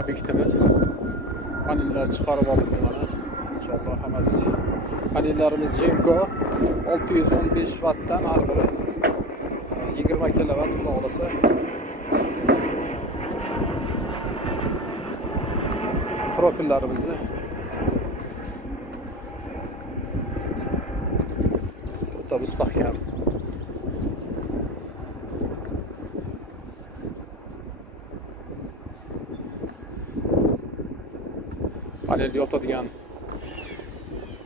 obyektimiz. Panellar chiqarib olindi mana. Inshaalloh hammasi. Panellarimiz Jenko 615 wattdan har biri 20 kilowatt xudo xolasa. Profillarimizni o'ta mustahkam. Panel yotadigan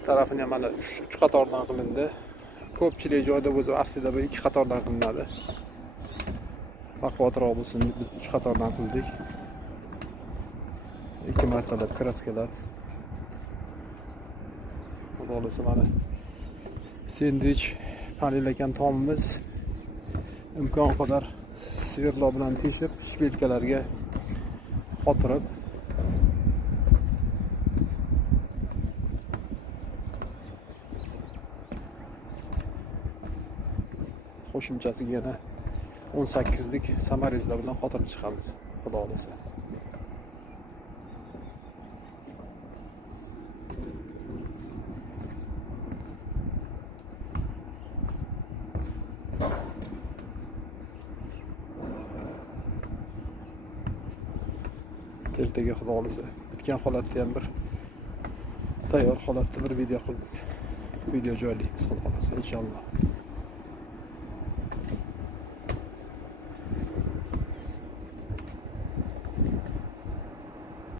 tarafini mana 3 qatordan qilindi. Ko'pchilik joyda bo'lsa aslida bu 2 qatordan qilinadi. Baquvvatroq bo'lsin deb biz 3 qatordan qildik. 2 martalab kraskalar. Xudo xolasa mana sendvich panel ekan tomimiz. Imkon qadar sverlo bilan teshib, shpilkalarga qotirib qo'shimchasiga yana 18 lik samarezlar bilan qotirib chiqamiz. Xudo xolasa. Ertaga xudo xolasa bitgan holatda ham bir tayyor holatda bir video joylaymiz xudo xolasa inshaalloh.